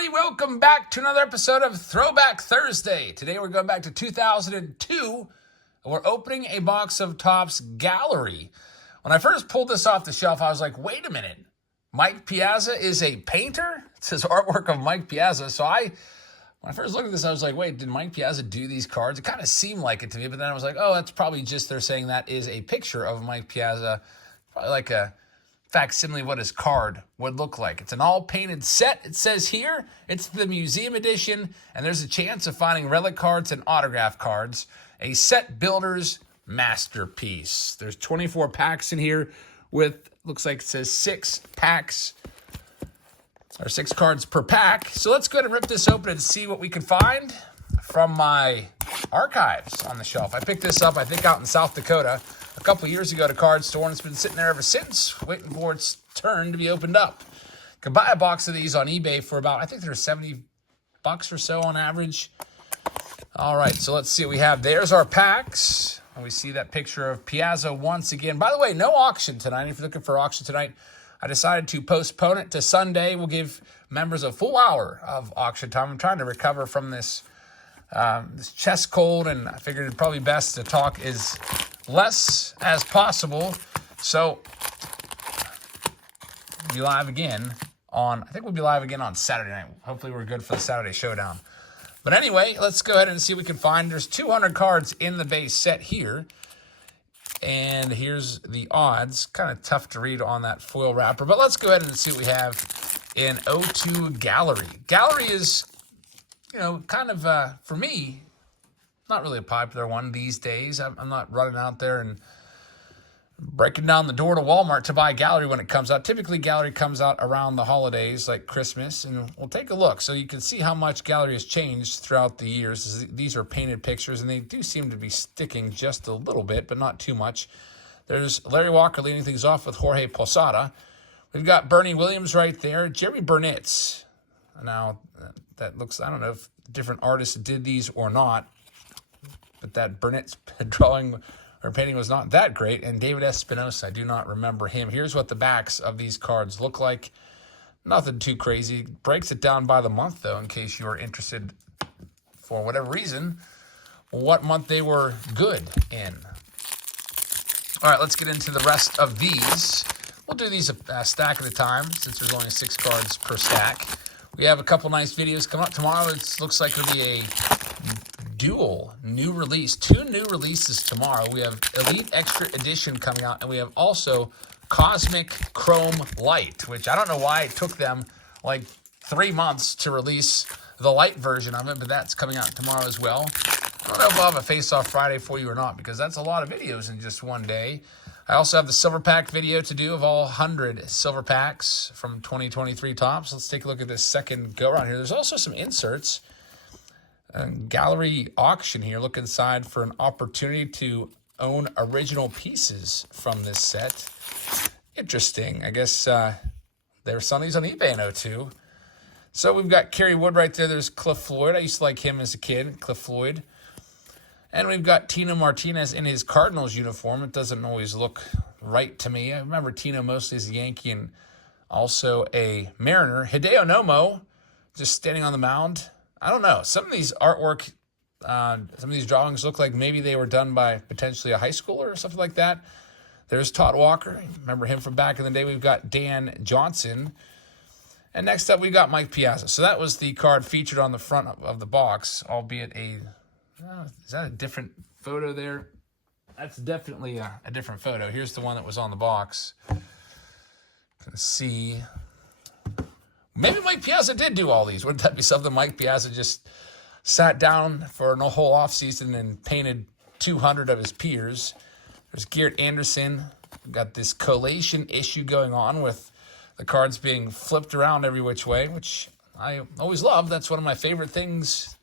everybody. Welcome back to another episode of Throwback Thursday. Today we're going back to 2002. And we're opening a box of TOPPS Gallery. When I first pulled this off the shelf, I was like, wait a minute. Mike Piazza is a painter? It says artwork of Mike Piazza. So when I first looked at this, I was like, wait, did Mike Piazza do these cards? It kind of seemed like it to me, but then I was like, oh, that's probably just they're saying that is a picture of Mike Piazza. Probably like a facsimile of what his card would look like. It's an all-painted set, it says here. It's the museum edition, and there's a chance of finding relic cards and autograph cards. A set builder's masterpiece. There's 24 packs in here with, looks like it says 6 packs, or 6 cards per pack. So let's go ahead and rip this open and see what we can find from my archives on the shelf. I picked this up, I think, out in South Dakota a couple years ago at a card store, and it's been sitting there ever since, waiting for its turn to be opened up. You can buy a box of these on eBay for about, I think they're $70 or so on average. All right, so let's see what we have. There's our packs, and we see that picture of Piazza once again. By the way, no auction tonight. If you're looking for auction tonight, I decided to postpone it to Sunday. We'll give members a full hour of auction time. I'm trying to recover from this chest cold, and I figured it'd probably best to talk as less as possible. So we'll be live again on, I think we'll be live again on Saturday night. Hopefully we're good for the Saturday showdown. But anyway, let's go ahead and see what we can find. There's 200 cards in the base set here. And here's the odds. Kind of tough to read on that foil wrapper. But let's go ahead and see what we have in '02 Gallery. Gallery is, kind of, for me, not really a popular one these days. I'm not running out there and breaking down the door to Walmart to buy Gallery when it comes out. Typically, Gallery comes out around the holidays, like Christmas, and we'll take a look. So you can see how much Gallery has changed throughout the years. These are painted pictures, and they do seem to be sticking just a little bit, but not too much. There's Larry Walker leading things off with Jorge Posada. We've got Bernie Williams right there. Jeremy Burnitz. Now, that looks, I don't know if different artists did these or not, but that Burnitz drawing or painting was not that great. And David Espinosa, I do not remember him. Here's what the backs of these cards look like. Nothing too crazy. Breaks it down by the month, though, in case you are interested, for whatever reason, what month they were good in. All right, let's get into the rest of these. We'll do these a stack at a time, since there's only 6 cards per stack. We have a couple nice videos coming up tomorrow. It looks like it'll be a dual new release. 2 new releases tomorrow. We have Elite Extra Edition coming out, and we have also Cosmic Chrome Light, which I don't know why it took them like 3 months to release the light version of it, but that's coming out tomorrow as well. I don't know if I'll have a face-off Friday for you or not, because that's a lot of videos in just one day. I also have the Silver Pack video to do of all 100 Silver Packs from 2023 TOPPS. Let's take a look at this second go-around here. There's also some inserts. Gallery auction here. Look inside for an opportunity to own original pieces from this set. Interesting. I guess there were some of these on eBay in '02. So we've got Kerry Wood right there. There's Cliff Floyd. I used to like him as a kid, Cliff Floyd. And we've got Tino Martinez in his Cardinals uniform. It doesn't always look right to me. I remember Tino mostly as a Yankee and also a Mariner. Hideo Nomo just standing on the mound. I don't know. Some of these artwork, some of these drawings look like maybe they were done by potentially a high schooler or something like that. There's Todd Walker. Remember him from back in the day. We've got Dan Johnson. And next up, we got Mike Piazza. So that was the card featured on the front of the box, albeit is that a different photo there? That's definitely a different photo. Here's the one that was on the box. Can see. Maybe Mike Piazza did do all these. Wouldn't that be something? Mike Piazza just sat down for a whole offseason and painted 200 of his peers. There's Garrett Anderson. We've got this collation issue going on with the cards being flipped around every which way, which I always love. That's one of my favorite things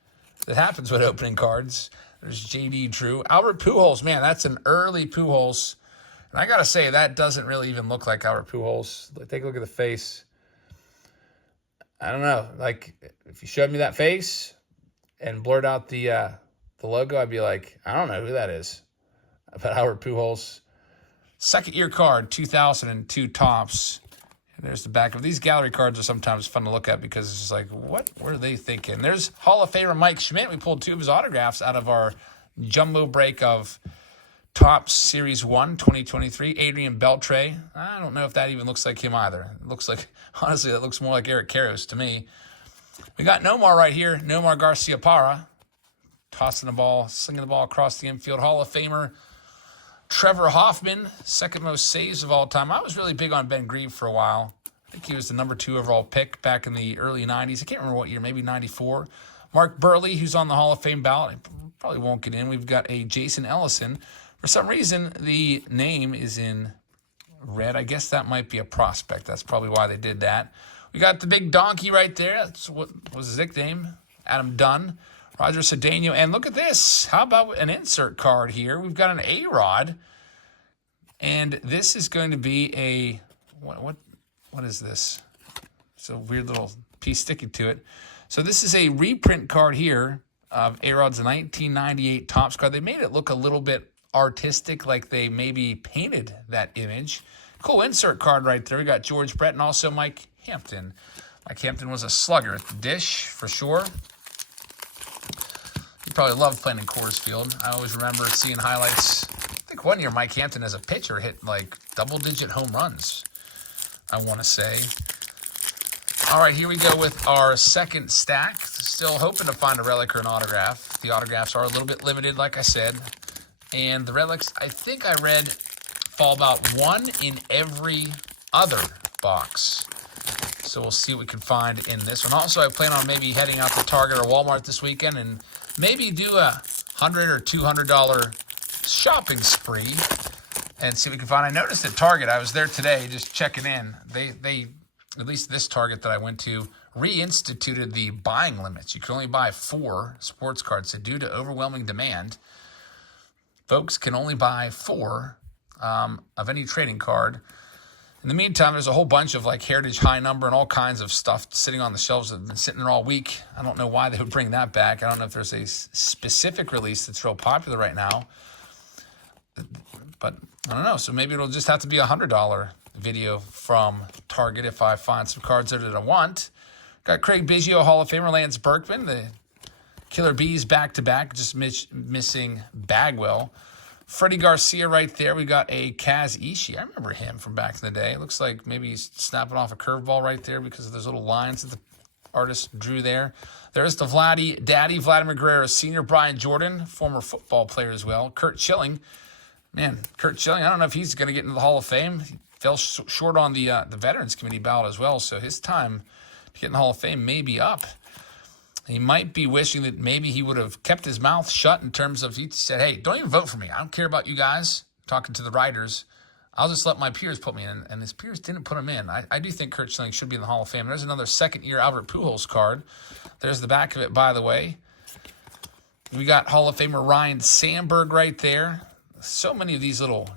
that happens with opening cards. There's J.D. Drew. Albert Pujols, man, that's an early Pujols. And I got to say, that doesn't really even look like Albert Pujols. Take a look at the face. I don't know. Like, if you showed me that face and blurred out the logo, I'd be like, I don't know who that is. But Albert Pujols, second year card, 2002 TOPPS. And there's the back of these gallery cards are sometimes fun to look at because it's just like, what were they thinking? There's Hall of Famer Mike Schmidt. We pulled 2 of his autographs out of our jumbo break of TOPPS Series 1, 2023. Adrian Beltre. I don't know if that even looks like him either. It looks like, honestly, that looks more like Eric Karros to me. We got Nomar right here. Nomar Garciaparra. Tossing the ball, slinging the ball across the infield. Hall of Famer Trevor Hoffman, second most saves of all time. I was really big on Ben Grieve for a while. I think he was the number 2 overall pick back in the early 90s. I can't remember what year, maybe 94. Mark Burley, who's on the Hall of Fame ballot, probably won't get in. We've got a Jason Ellison. For some reason, the name is in red. I guess that might be a prospect. That's probably why they did that. We got the big donkey right there. That's what was his nickname. Adam Dunn. Roger Cedeno. And look at this. How about an insert card here? We've got an A-Rod. And this is going to be a... What is this? It's a weird little piece sticking to it. So this is a reprint card here of A-Rod's 1998 TOPPS card. They made it look a little bit artistic, like they maybe painted that image. Cool insert card right there. We got George Brett and also Mike Hampton. Mike Hampton was a slugger at the dish, for sure. He probably loved playing in Coors Field. I always remember seeing highlights. I think one year Mike Hampton as a pitcher hit like double-digit home runs, I want to say. All right, here we go with our second stack. Still hoping to find a relic or an autograph. The autographs are a little bit limited, like I said. And the relics, I think I read, fall about 1 in every other box. So we'll see what we can find in this one. Also, I plan on maybe heading out to Target or Walmart this weekend and maybe do a $100 or $200 shopping spree and see what we can find. I noticed at Target, I was there today just checking in. They at least this Target that I went to, reinstituted the buying limits. You can only buy 4 sports cards. So due to overwhelming demand, folks can only buy 4 of any trading card. In the meantime, there's a whole bunch of like Heritage High Number and all kinds of stuff sitting on the shelves that have been sitting there all week. I don't know why they would bring that back. I don't know if there's a specific release that's real popular right now. But I don't know. So maybe it'll just have to be a $100 video from Target if I find some cards there that I want. Got Craig Biggio, Hall of Famer, Lance Berkman, the Killer Bees back-to-back, just missing Bagwell. Freddie Garcia right there. We got a Kaz Ishii. I remember him from back in the day. It looks like maybe he's snapping off a curveball right there because of those little lines that the artist drew there. There's the Vladdy Daddy, Vladimir Guerrero Sr., Brian Jordan, former football player as well. Kurt Schilling. Man, Kurt Schilling, I don't know if he's going to get into the Hall of Fame. He fell short on the Veterans Committee ballot as well, so his time to get in the Hall of Fame may be up. He might be wishing that maybe he would have kept his mouth shut in terms of, he said, hey, don't even vote for me. I don't care about you guys. Talking to the writers. I'll just let my peers put me in. And his peers didn't put him in. I do think Kurt Schilling should be in the Hall of Fame. There's another second-year Albert Pujols card. There's the back of it, by the way. We got Hall of Famer Ryan Sandberg right there. So many of these little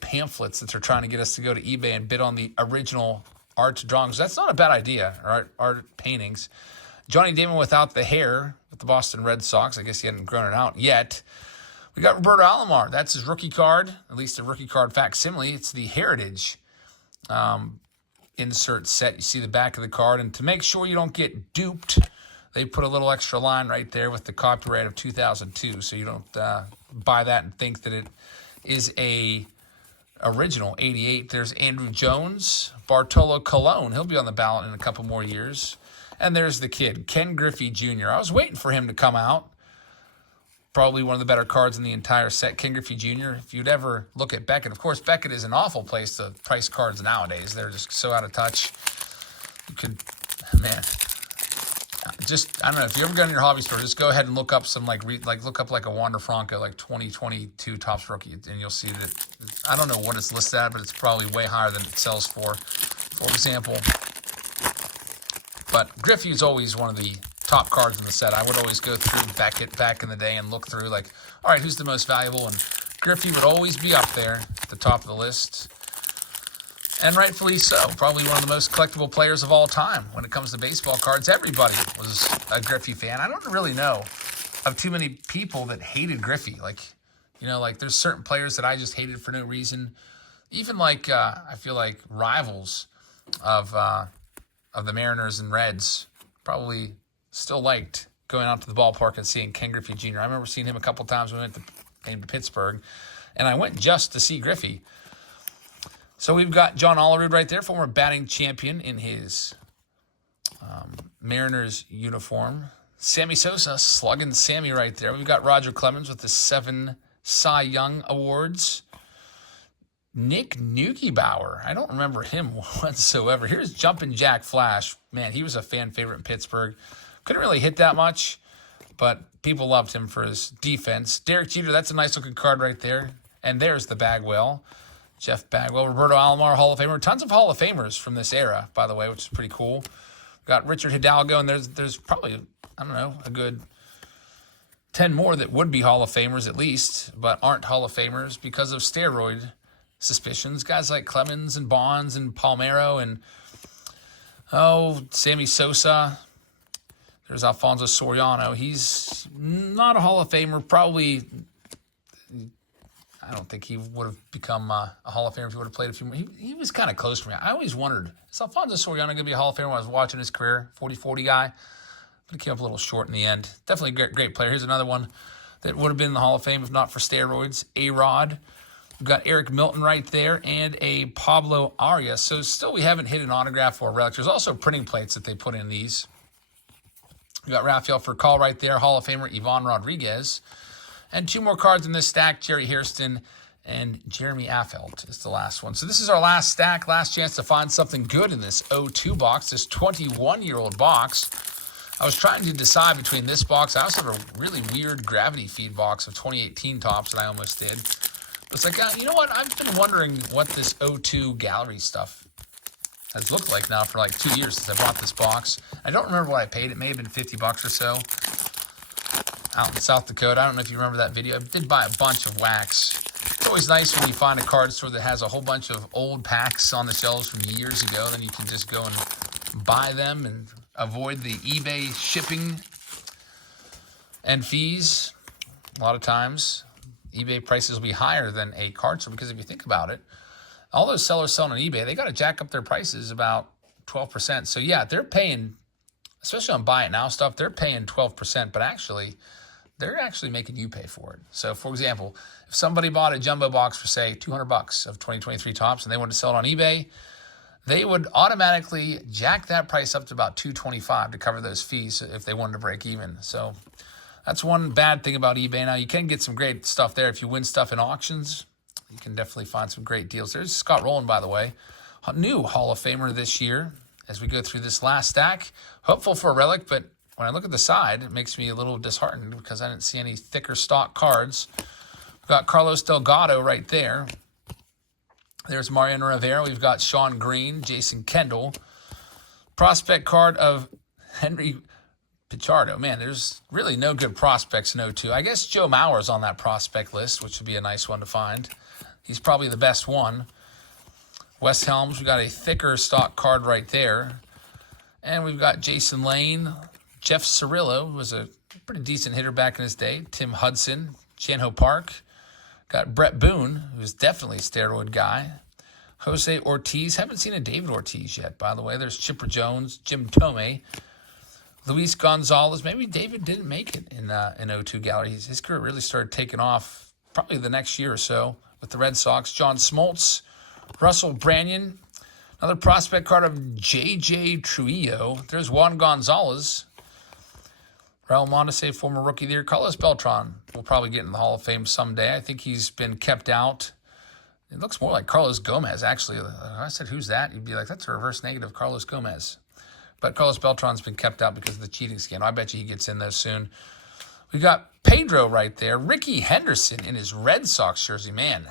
pamphlets that they're trying to get us to go to eBay and bid on the original art drawings. That's not a bad idea, art paintings. Johnny Damon without the hair with the Boston Red Sox. I guess he hadn't grown it out yet. We got Roberto Alomar. That's his rookie card, at least a rookie card facsimile. It's the Heritage insert set. You see the back of the card. And to make sure you don't get duped, they put a little extra line right there with the copyright of 2002. So you don't buy that and think that it is a original 88. There's Andrew Jones, Bartolo Colon. He'll be on the ballot in a couple more years. And there's the kid, Ken Griffey Jr. I was waiting for him to come out. Probably one of the better cards in the entire set, Ken Griffey Jr. If you'd ever look at Beckett, of course, Beckett is an awful place to price cards nowadays. They're just so out of touch. You could, man, just, I don't know, if you ever go to your hobby store, just go ahead and look up some, look up like a Wander Franco, like 2022 TOPPS rookie, and you'll see that, I don't know what it's listed at, but it's probably way higher than it sells for example. But Griffey is always one of the top cards in the set. I would always go through Beckett back in the day and look through, like, all right, who's the most valuable? And Griffey would always be up there at the top of the list. And rightfully so. Probably one of the most collectible players of all time when it comes to baseball cards. Everybody was a Griffey fan. I don't really know of too many people that hated Griffey. Like, you know, like there's certain players that I just hated for no reason. even like I feel like rivals of the Mariners and Reds probably still liked going out to the ballpark and seeing Ken Griffey Jr. I remember seeing him a couple times when we came to Pittsburgh, and I went just to see Griffey. So we've got John Olerud right there, former batting champion in his Mariners uniform. Sammy Sosa, slugging Sammy right there. We've got Roger Clemens with the 7 Cy Young Awards. Nick Neugebauer. I don't remember him whatsoever. Here's Jumpin' Jack Flash. Man, he was a fan favorite in Pittsburgh. Couldn't really hit that much, but people loved him for his defense. Derek Jeter, that's a nice looking card right there. And there's the Bagwell. Jeff Bagwell. Roberto Alomar, Hall of Famer. Tons of Hall of Famers from this era, by the way, which is pretty cool. Got Richard Hidalgo, and there's probably, I don't know, a good 10 more that would be Hall of Famers at least, but aren't Hall of Famers because of steroid suspicions. Guys like Clemens and Bonds and Palmeiro and, Sammy Sosa. There's Alfonso Soriano. He's not a Hall of Famer. Probably, I don't think he would have become a Hall of Famer if he would have played a few more. He was kind of close for me. I always wondered, is Alfonso Soriano going to be a Hall of Famer when I was watching his career? 40-40 guy. But he came up a little short in the end. Definitely a great player. Here's another one that would have been in the Hall of Fame if not for steroids. A-Rod. We've got Eric Milton right there and a Pablo Arias. So still we haven't hit an autograph or a relic. There's also printing plates that they put in these. We've got Rafael Furcal right there, Hall of Famer Ivan Rodriguez. And 2 more cards in this stack, Jerry Hairston and Jeremy Affeldt is the last one. So this is our last stack, last chance to find something good in this 02 box, this 21-year-old box. I was trying to decide between this box. I also have a really weird gravity feed box of 2018 Topps that I almost did. But it's like, you know what? I've been wondering what this 02 gallery stuff has looked like now for like 2 years since I bought this box. I don't remember what I paid. It may have been $50 or so. Out in South Dakota. I don't know if you remember that video. I did buy a bunch of wax. It's always nice when you find a card store that has a whole bunch of old packs on the shelves from years ago. Then you can just go and buy them and avoid the eBay shipping and fees. A lot of times, eBay prices will be higher than a card store because if you think about it, all those sellers selling on eBay, they got to jack up their prices about 12%. So yeah, they're paying, especially on buy it now stuff, they're paying 12%, but actually, they're actually making you pay for it. So for example, if somebody bought a jumbo box for say $200 of 2023 Topps and they wanted to sell it on eBay, they would automatically jack that price up to about $225 to cover those fees if they wanted to break even. So that's one bad thing about eBay. Now, you can get some great stuff there. If you win stuff in auctions, you can definitely find some great deals. There's Scott Rowland, by the way, a new Hall of Famer this year as we go through this last stack. Hopeful for a relic, but when I look at the side, it makes me a little disheartened because I didn't see any thicker stock cards. We've got Carlos Delgado right there. There's Mariano Rivera. We've got Sean Green, Jason Kendall. Prospect card of Henry Pichardo. Man, there's really no good prospects in 02. I guess Joe Mauer's on that prospect list, which would be a nice one to find. He's probably the best one. Wes Helms, we got a thicker stock card right there. And we've got Jason Lane, Jeff Cirillo, who was a pretty decent hitter back in his day. Tim Hudson, Chan-Ho Park. Got Brett Boone, who's definitely a steroid guy. Jose Ortiz. Haven't seen a David Ortiz yet, by the way. There's Chipper Jones, Jim Thome. Luis Gonzalez. Maybe David didn't make it in 02 gallery. His career really started taking off probably the next year or so with the Red Sox. John Smoltz, Russell Branyan. Another prospect card of J.J. Trujillo. There's Juan Gonzalez. Raul Mondesi, former Rookie of the Year. Carlos Beltran will probably get in the Hall of Fame someday. I think he's been kept out. It looks more like Carlos Gomez, actually. If I said, who's that? You'd be like, that's a reverse negative Carlos Gomez. But Carlos Beltran's been kept out because of the cheating scandal. I bet you he gets in there soon. We got Pedro right there. Ricky Henderson in his Red Sox jersey. Man,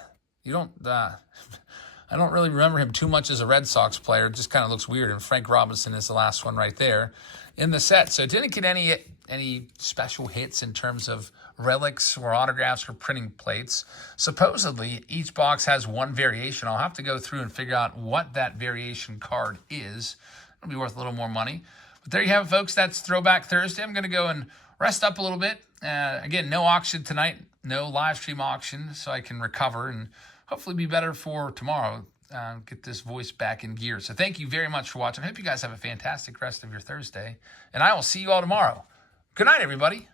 you don't... I don't really remember him too much as a Red Sox player. It just kind of looks weird. And Frank Robinson is the last one right there in the set. So it didn't get any special hits in terms of relics or autographs or printing plates. Supposedly, each box has one variation. I'll have to go through and figure out what that variation card is. It'll be worth a little more money. But there you have it, folks. That's Throwback Thursday. I'm going to go and rest up a little bit. Again, no auction tonight. No live stream auction, so I can recover and hopefully be better for tomorrow. Get this voice back in gear. So thank you very much for watching. I hope you guys have a fantastic rest of your Thursday. And I will see you all tomorrow. Good night, everybody.